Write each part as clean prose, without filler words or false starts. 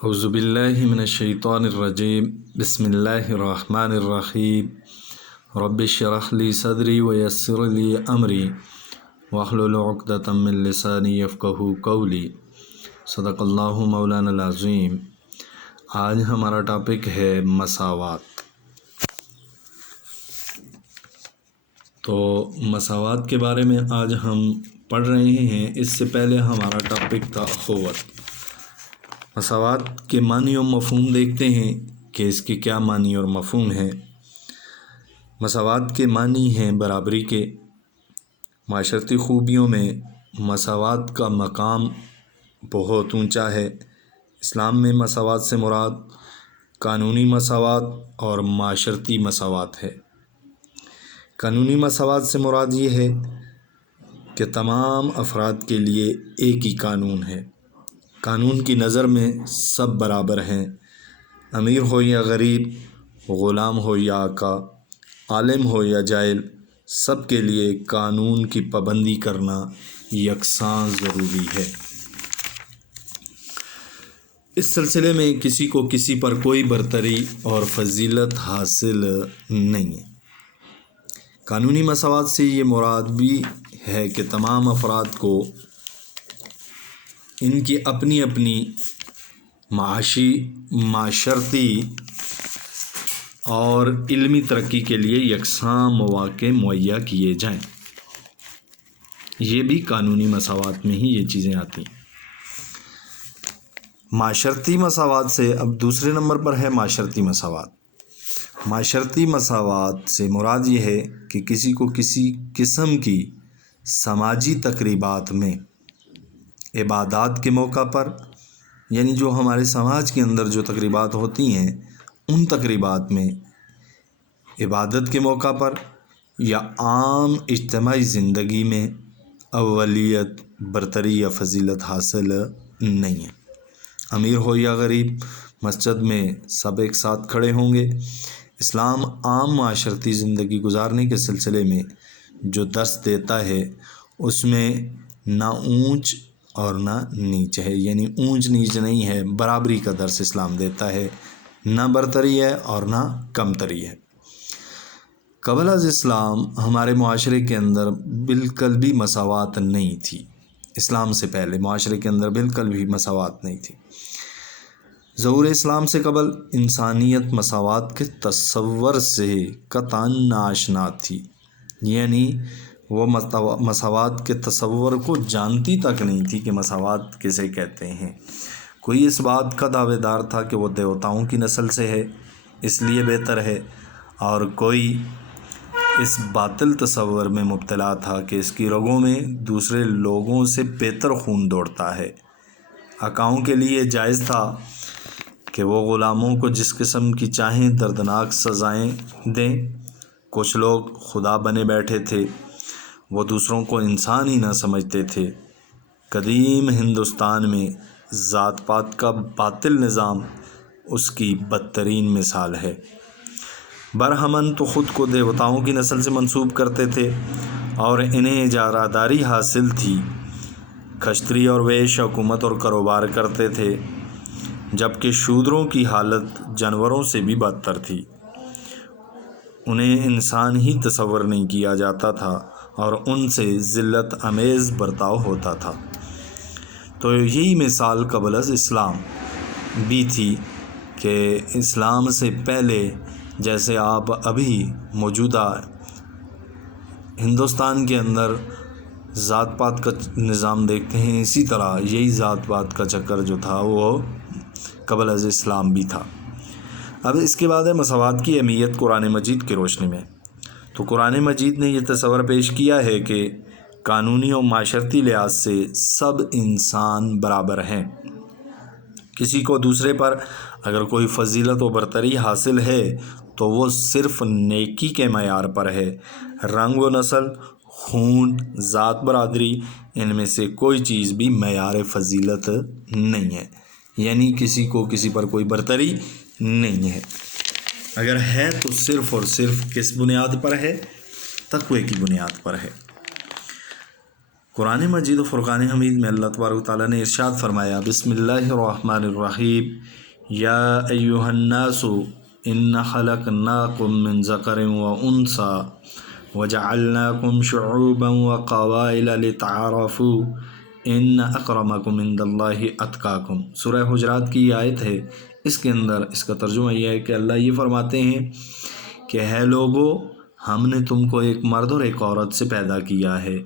اعوذ باللہ من الشیطان الرجیم بسم اللہ الرحمن الرحیم رب اشرح لی صدری ویسر لی امری واحلل عقدۃ من لسانی یفقہوا قولی صدق اللہ مولانا العظیم۔ آج ہمارا ٹاپک ہے مساوات۔ تو مساوات کے بارے میں آج ہم پڑھ رہے ہیں۔ اس سے پہلے ہمارا ٹاپک تھا اخوت۔ مساوات کے معنی و مفہوم دیکھتے ہیں کہ اس کے کیا معنی اور مفہوم ہیں۔ مساوات کے معنی ہیں برابری کے۔ معاشرتی خوبیوں میں مساوات کا مقام بہت اونچا ہے۔ اسلام میں مساوات سے مراد قانونی مساوات اور معاشرتی مساوات ہے۔ قانونی مساوات سے مراد یہ ہے کہ تمام افراد کے لیے ایک ہی قانون ہے۔ قانون کی نظر میں سب برابر ہیں، امیر ہو یا غریب، غلام ہو یا آقا، عالم ہو یا جاہل، سب کے لیے قانون کی پابندی کرنا یکساں ضروری ہے۔ اس سلسلے میں کسی کو کسی پر کوئی برتری اور فضیلت حاصل نہیں ہے۔ قانونی مساوات سے یہ مراد بھی ہے کہ تمام افراد کو ان کی اپنی اپنی معاشی، معاشرتی اور علمی ترقی کے لیے یکساں مواقع مہیا کیے جائیں۔ یہ بھی قانونی مساوات میں ہی یہ چیزیں آتی ہیں۔ معاشرتی مساوات سے اب دوسرے نمبر پر ہے معاشرتی مساوات۔ معاشرتی مساوات سے مراد یہ ہے کہ کسی کو کسی قسم کی سماجی تقریبات میں، عبادات کے موقع پر، یعنی جو ہمارے سماج کے اندر جو تقریبات ہوتی ہیں ان تقریبات میں، عبادت کے موقع پر یا عام اجتماعی زندگی میں اولیت، برتری یا فضیلت حاصل نہیں ہے۔ امیر ہو یا غریب، مسجد میں سب ایک ساتھ کھڑے ہوں گے۔ اسلام عام معاشرتی زندگی گزارنے کے سلسلے میں جو درس دیتا ہے اس میں نہ اونچ اور نہ نیچ ہے، یعنی اونچ نیچ نہیں ہے، برابری کا درس اسلام دیتا ہے، نہ برتری ہے اور نہ کمتری ہے۔ قبل از اسلام ہمارے معاشرے کے اندر بالکل بھی مساوات نہیں تھی۔ اسلام سے پہلے معاشرے کے اندر بالکل بھی مساوات نہیں تھی۔ ظہور اسلام سے قبل انسانیت مساوات کے تصور سے قطعاً ناآشنا تھی، یعنی وہ مساوات کے تصور کو جانتی تک نہیں تھی کہ مساوات کسے کہتے ہیں۔ کوئی اس بات کا دعوے دار تھا کہ وہ دیوتاؤں کی نسل سے ہے اس لیے بہتر ہے، اور کوئی اس باطل تصور میں مبتلا تھا کہ اس کی رگوں میں دوسرے لوگوں سے بہتر خون دوڑتا ہے۔ آقاؤں کے لیے جائز تھا کہ وہ غلاموں کو جس قسم کی چاہیں دردناک سزائیں دیں۔ کچھ لوگ خدا بنے بیٹھے تھے، وہ دوسروں کو انسان ہی نہ سمجھتے تھے۔ قدیم ہندوستان میں ذات پات کا باطل نظام اس کی بدترین مثال ہے۔ برہمن تو خود کو دیوتاؤں کی نسل سے منسوب کرتے تھے اور انہیں اجارہ حاصل تھی۔ کھچتری اور ویش حکومت اور کاروبار کرتے تھے، جبکہ شودروں کی حالت جانوروں سے بھی بدتر تھی۔ انہیں انسان ہی تصور نہیں کیا جاتا تھا اور ان سے ذلت آمیز برتاؤ ہوتا تھا۔ تو یہی مثال قبل از اسلام بھی تھی کہ اسلام سے پہلے جیسے آپ ابھی موجودہ ہندوستان کے اندر ذات پات کا نظام دیکھتے ہیں، اسی طرح یہی ذات پات کا چکر جو تھا وہ قبل از اسلام بھی تھا۔ اب اس کے بعد ہے مساوات کی اہمیت قرآن مجید کی روشنی میں۔ تو قرآن مجید نے یہ تصور پیش کیا ہے کہ قانونی اور معاشرتی لحاظ سے سب انسان برابر ہیں۔ کسی کو دوسرے پر اگر کوئی فضیلت و برتری حاصل ہے تو وہ صرف نیکی کے معیار پر ہے۔ رنگ و نسل، خون، ذات، برادری، ان میں سے کوئی چیز بھی معیار فضیلت نہیں ہے، یعنی کسی کو کسی پر کوئی برتری نہیں ہے۔ اگر ہے تو صرف اور صرف کس بنیاد پر ہے؟ تقوی کی بنیاد پر ہے۔ قرآن مجید و فرقان حمید میں اللہ تبارک و تعالیٰ نے ارشاد فرمایا، بسم اللہ الرحمن الرحیم، یا ایہا الناس ان خلقناکم من ذکر و انثی وجعلناکم شعوبا وقبائل لتعارفوا ان اکرمکم عند اللہ اتقاکم۔ سورہ حجرات کی یہ آیت ہے، اس کے اندر اس کا ترجمہ یہ ہے کہ اللہ یہ فرماتے ہیں کہ ہے لوگو، ہم نے تم کو ایک مرد اور ایک عورت سے پیدا کیا ہے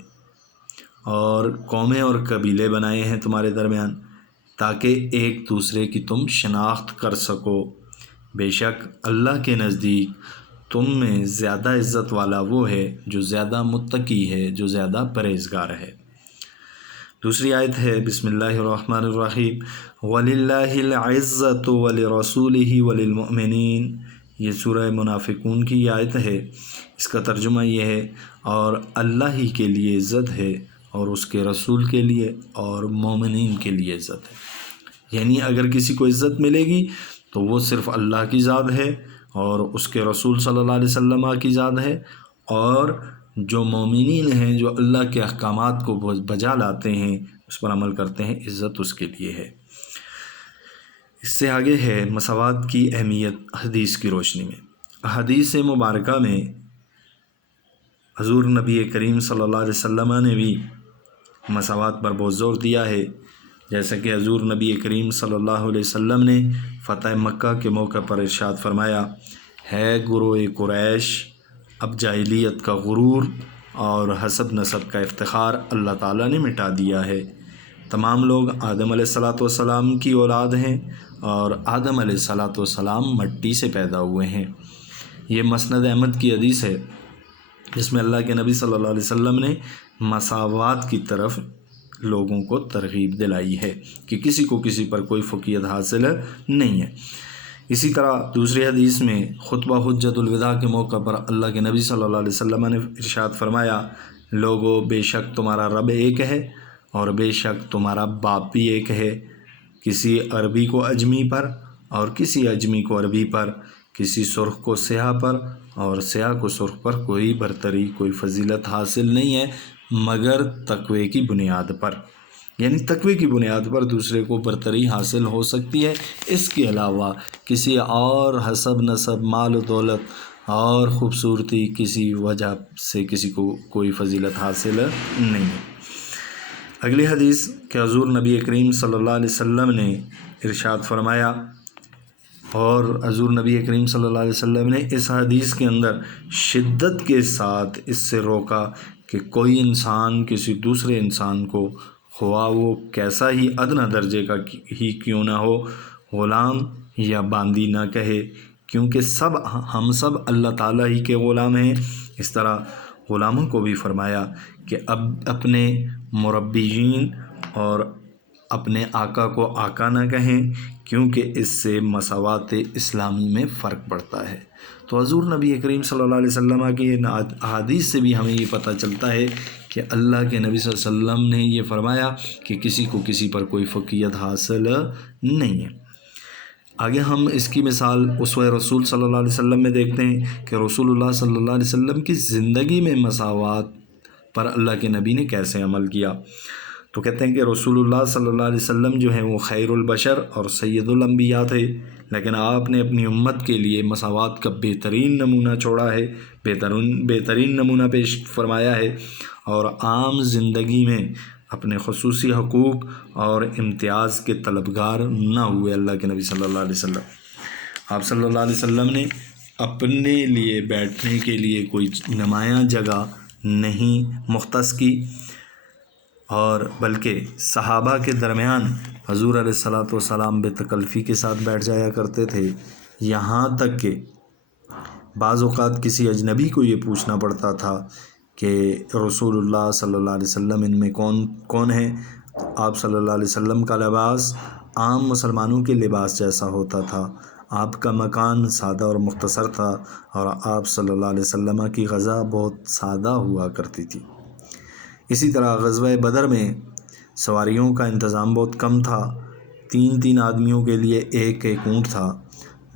اور قومیں اور قبیلے بنائے ہیں تمہارے درمیان تاکہ ایک دوسرے کی تم شناخت کر سکو۔ بے شک اللہ کے نزدیک تم میں زیادہ عزت والا وہ ہے جو زیادہ متقی ہے، جو زیادہ پرہیزگار ہے۔ دوسری آیت ہے، بسم اللہ الرحمن الرحیم، وَلِلَّهِ الْعِزَّةُ وَلِرَسُولِهِ وَلِلْمُؤْمِنِينَ۔ یہ سورہ منافقون کی آیت ہے، اس کا ترجمہ یہ ہے، اور اللہ ہی کے لیے عزت ہے اور اس کے رسول کے لیے اور مومنین کے لیے عزت ہے۔ یعنی اگر کسی کو عزت ملے گی تو وہ صرف اللہ کی ذات ہے اور اس کے رسول صلی اللہ علیہ وسلم کی ذات ہے، اور جو مومنین ہیں جو اللہ کے احکامات کو بجا لاتے ہیں، اس پر عمل کرتے ہیں، عزت اس کے لیے ہے۔ اس سے آگے ہے مساوات کی اہمیت حدیث کی روشنی میں۔ حدیث مبارکہ میں حضور نبی کریم صلی اللہ علیہ وسلم نے بھی مساوات پر بہت زور دیا ہے، جیسا کہ حضور نبی کریم صلی اللہ علیہ وسلم نے فتح مکہ کے موقع پر ارشاد فرمایا، ہے گروہ قریش اب جاہلیت کا غرور اور حسب نسب کا افتخار اللہ تعالیٰ نے مٹا دیا ہے۔ تمام لوگ آدم علیہ السلام کی اولاد ہیں اور آدم علیہ السلام مٹی سے پیدا ہوئے ہیں۔ یہ مسند احمد کی حدیث ہے جس میں اللہ کے نبی صلی اللہ علیہ وسلم نے مساوات کی طرف لوگوں کو ترغیب دلائی ہے کہ کسی کو کسی پر کوئی فوقیت حاصل نہیں ہے۔ اسی طرح دوسری حدیث میں خطبہ حجت الوداع کے موقع پر اللہ کے نبی صلی اللہ علیہ وسلم نے ارشاد فرمایا، لوگو بے شک تمہارا رب ایک ہے اور بے شک تمہارا باپ بھی ایک ہے۔ کسی عربی کو اجمی پر اور کسی اجمی کو عربی پر، کسی سرخ کو سیاہ پر اور سیاہ کو سرخ پر کوئی برتری، کوئی فضیلت حاصل نہیں ہے مگر تقوی کی بنیاد پر۔ یعنی تقوی کی بنیاد پر دوسرے کو برتری حاصل ہو سکتی ہے، اس کے علاوہ کسی اور حسب نسب، مال و دولت اور خوبصورتی کسی وجہ سے کسی کو کوئی فضیلت حاصل نہیں ہے۔ اگلی حدیث کہ حضور نبی کریم صلی اللہ علیہ وسلم نے ارشاد فرمایا، اور حضور نبی کریم صلی اللہ علیہ وسلم نے اس حدیث کے اندر شدت کے ساتھ اس سے روکا کہ کوئی انسان کسی دوسرے انسان کو، خواہ وہ کیسا ہی ادنیٰ درجے کا ہی کیوں نہ ہو، غلام یا باندی نہ کہے، کیونکہ ہم سب اللہ تعالیٰ ہی کے غلام ہیں۔ اس طرح غلاموں کو بھی فرمایا کہ اب اپنے مربیین اور اپنے آقا کو آقا نہ کہیں، کیونکہ اس سے مساوات اسلامی میں فرق پڑتا ہے۔ تو حضور نبی کریم صلی اللہ علیہ وسلم کی احادیث سے بھی ہمیں یہ پتہ چلتا ہے کہ اللہ کے نبی صلی اللہ علیہ وسلم نے یہ فرمایا کہ کسی کو کسی پر کوئی فوقیت حاصل نہیں ہے۔ آگے ہم اس کی مثال اسوہ رسول صلی اللہ علیہ وسلم میں دیکھتے ہیں کہ رسول اللہ صلی اللہ علیہ وسلم کی زندگی میں مساوات پر اللہ کے نبی نے کیسے عمل کیا۔ تو کہتے ہیں کہ رسول اللہ صلی اللہ علیہ وسلم جو ہیں وہ خیر البشر اور سید الانبیاء تھے، لیکن آپ نے اپنی امت کے لیے مساوات کا بہترین نمونہ چھوڑا ہے، بہترین نمونہ پیش فرمایا ہے، اور عام زندگی میں اپنے خصوصی حقوق اور امتیاز کے طلبگار نہ ہوئے۔ اللہ کے نبی صلی اللہ علیہ وسلم، آپ صلی اللہ علیہ وسلم نے اپنے لیے بیٹھنے کے لیے کوئی نمایاں جگہ نہیں مختص کی، اور بلکہ صحابہ کے درمیان حضور علیہ السلام بے تکلفی کے ساتھ بیٹھ جایا کرتے تھے، یہاں تک کہ بعض اوقات کسی اجنبی کو یہ پوچھنا پڑتا تھا کہ رسول اللہ صلی اللہ علیہ وسلم ان میں کون ہے؟ آپ صلی اللہ علیہ وسلم کا لباس عام مسلمانوں کے لباس جیسا ہوتا تھا، آپ کا مکان سادہ اور مختصر تھا، اور آپ صلی اللہ علیہ وسلم کی غذا بہت سادہ ہوا کرتی تھی۔ اسی طرح غزوہ بدر میں سواریوں کا انتظام بہت کم تھا، 3 آدمیوں کے لیے ایک اونٹ تھا،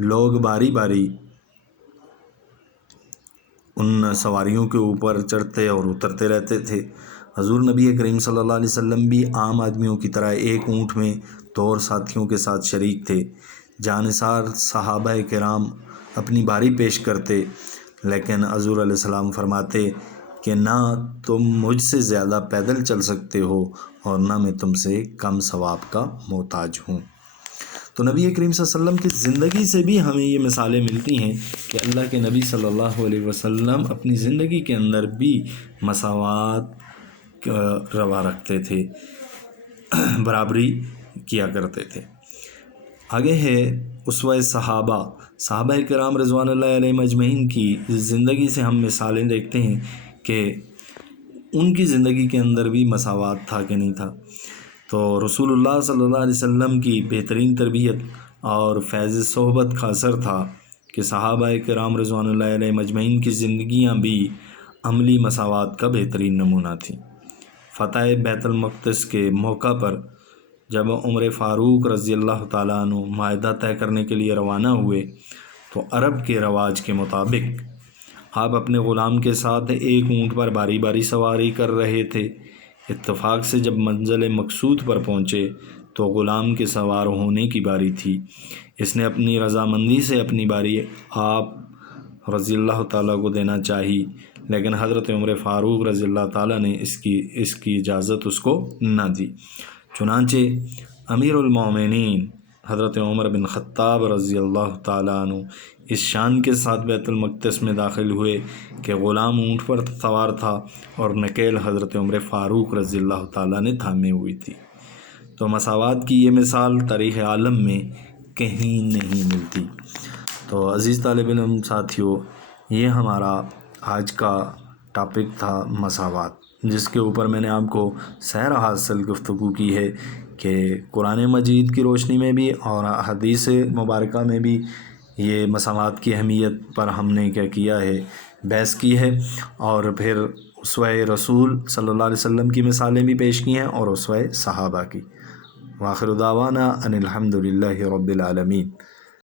لوگ باری باری ان سواریوں کے اوپر چڑھتے اور اترتے رہتے تھے، حضور نبی کریم صلی اللہ علیہ وسلم بھی عام آدمیوں کی طرح ایک اونٹ میں 2 اور ساتھیوں کے ساتھ شریک تھے۔ جانثار صحابہ کرام اپنی باری پیش کرتے، لیکن حضور علیہ السلام فرماتے کہ نہ تم مجھ سے زیادہ پیدل چل سکتے ہو اور نہ میں تم سے کم ثواب کا محتاج ہوں۔ تو نبی کریم صلی اللہ علیہ وسلم کی زندگی سے بھی ہمیں یہ مثالیں ملتی ہیں کہ اللہ کے نبی صلی اللہ علیہ وسلم اپنی زندگی کے اندر بھی مساوات روا رکھتے تھے، برابری کیا کرتے تھے۔ آگے ہے اسوہ صحابہ کرام رضوان اللہ علیہ مجمعین کی زندگی سے ہم مثالیں دیکھتے ہیں کہ ان کی زندگی کے اندر بھی مساوات تھا کہ نہیں تھا۔ تو رسول اللہ صلی اللہ علیہ وسلم کی بہترین تربیت اور فیض صحبت کا اثر تھا کہ صحابہ کرام رضوان اللہ علیہ مجمعین کی زندگیاں بھی عملی مساوات کا بہترین نمونہ تھیں۔ فتح بیت المقدس کے موقع پر جب عمر فاروق رضی اللہ تعالیٰ عنہ معاہدہ طے کرنے کے لیے روانہ ہوئے تو عرب کے رواج کے مطابق آپ اپنے غلام کے ساتھ ایک اونٹ پر باری باری سواری کر رہے تھے۔ اتفاق سے جب منزل مقصود پر پہنچے تو غلام کے سوار ہونے کی باری تھی۔ اس نے اپنی رضامندی سے اپنی باری آپ رضی اللہ تعالیٰ کو دینا چاہی، لیکن حضرت عمر فاروق رضی اللہ تعالیٰ نے اس کی اجازت اس کو نہ دی۔ چنانچہ امیر المومنین حضرت عمر بن خطاب رضی اللہ تعالیٰ عنہ اس شان کے ساتھ بیت المقدس میں داخل ہوئے کہ غلام اونٹ پر سوار تھا اور نکیل حضرت عمر فاروق رضی اللہ تعالیٰ نے تھامے ہوئی تھی۔ تو مساوات کی یہ مثال تاریخ عالم میں کہیں نہیں ملتی۔ تو عزیز طالب علم ساتھیوں، یہ ہمارا آج کا ٹاپک تھا مساوات، جس کے اوپر میں نے آپ کو سیر حاصل گفتگو کی ہے کہ قرآن مجید کی روشنی میں بھی اور حدیث مبارکہ میں بھی یہ مساوات کی اہمیت پر ہم نے کیا کیا ہے، بحث کی ہے، اور پھر اسوہ رسول صلی اللہ علیہ وسلم کی مثالیں بھی پیش کی ہیں اور اسوہ صحابہ کی۔ وآخر دعوانا ان الحمد للہ رب العالمین۔